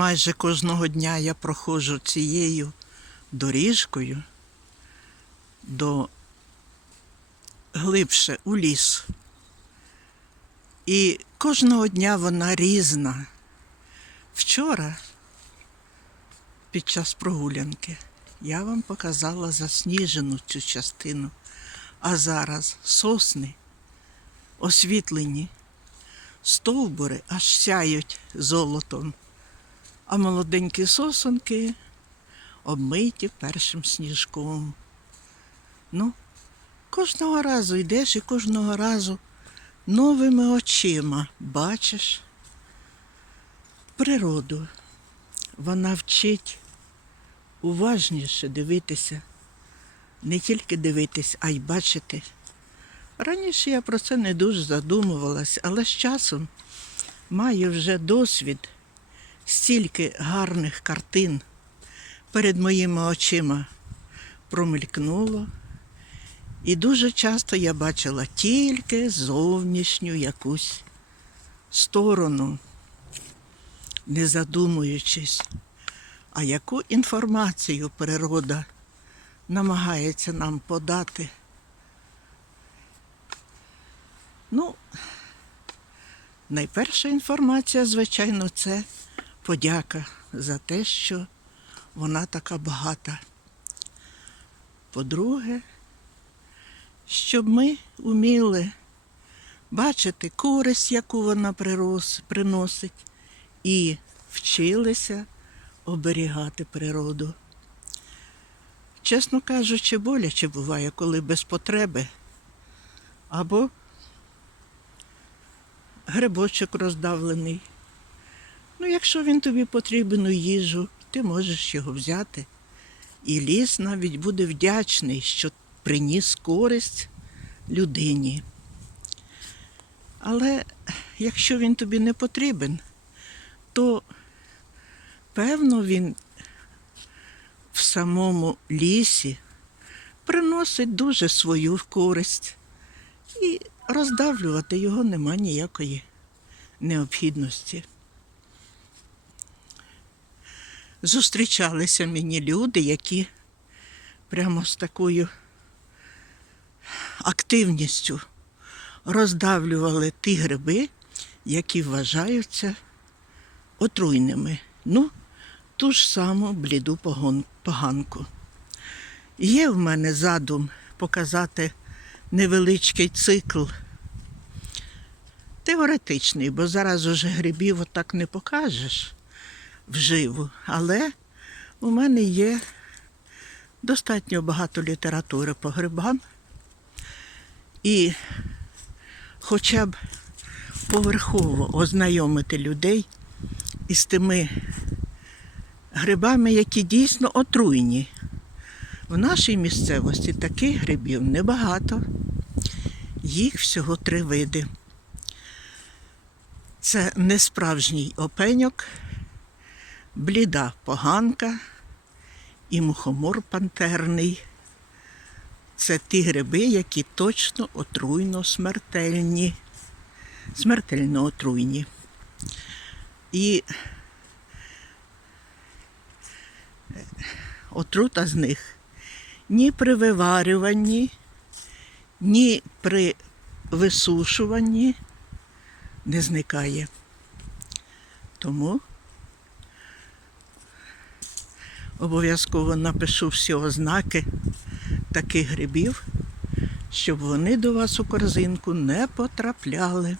майже кожного дня я проходжу цією доріжкою до глибше у ліс. І кожного дня вона різна. Вчора, під час прогулянки, я вам показала засніжену цю частину, а зараз сосни освітлені, стовбури аж сяють золотом, а молоденькі сосонки обмиті першим сніжком. Ну, кожного разу йдеш і кожного разу новими очима бачиш природу. Вона вчить уважніше дивитися, не тільки дивитись, а й бачити. Раніше я про це не дуже задумувалась, але з часом маю вже досвід стільки гарних картин перед моїми очима промелькнуло. І дуже часто я бачила тільки зовнішню якусь сторону, не задумуючись, а яку інформацію природа намагається нам подати. Ну, найперша інформація, звичайно, це подяка за те, що вона така багата. По-друге, щоб ми вміли бачити користь, яку вона приносить, і вчилися оберігати природу. Чесно кажучи, боляче буває, коли без потреби або грибочок роздавлений. Ну, якщо він тобі потрібен їжу, ти можеш його взяти. І ліс навіть буде вдячний, що приніс користь людині. Але якщо він тобі не потрібен, то певно він в самому лісі приносить дуже свою користь. І роздавлювати його нема ніякої необхідності. Зустрічалися мені люди, які прямо з такою активністю роздавлювали ті гриби, які вважаються отруйними. Ну, ту ж саму бліду поганку. Є в мене задум показати невеличкий цикл. Теоретичний, бо зараз уже грибів отак не покажеш вживу. Але у мене є достатньо багато літератури по грибам. І хоча б поверхово ознайомити людей із тими грибами, які дійсно отруйні. В нашій місцевості таких грибів небагато. Їх всього три види. Це несправжній опеньок, бліда поганка і мухомор пантерний. Це ті гриби, які точно отруйно смертельні, смертельно отруйні. І е, отрута з них ні при виварюванні, ні при висушуванні не зникає. Тому обов'язково напишу всі ознаки таких грибів, щоб вони до вас у корзинку не потрапляли.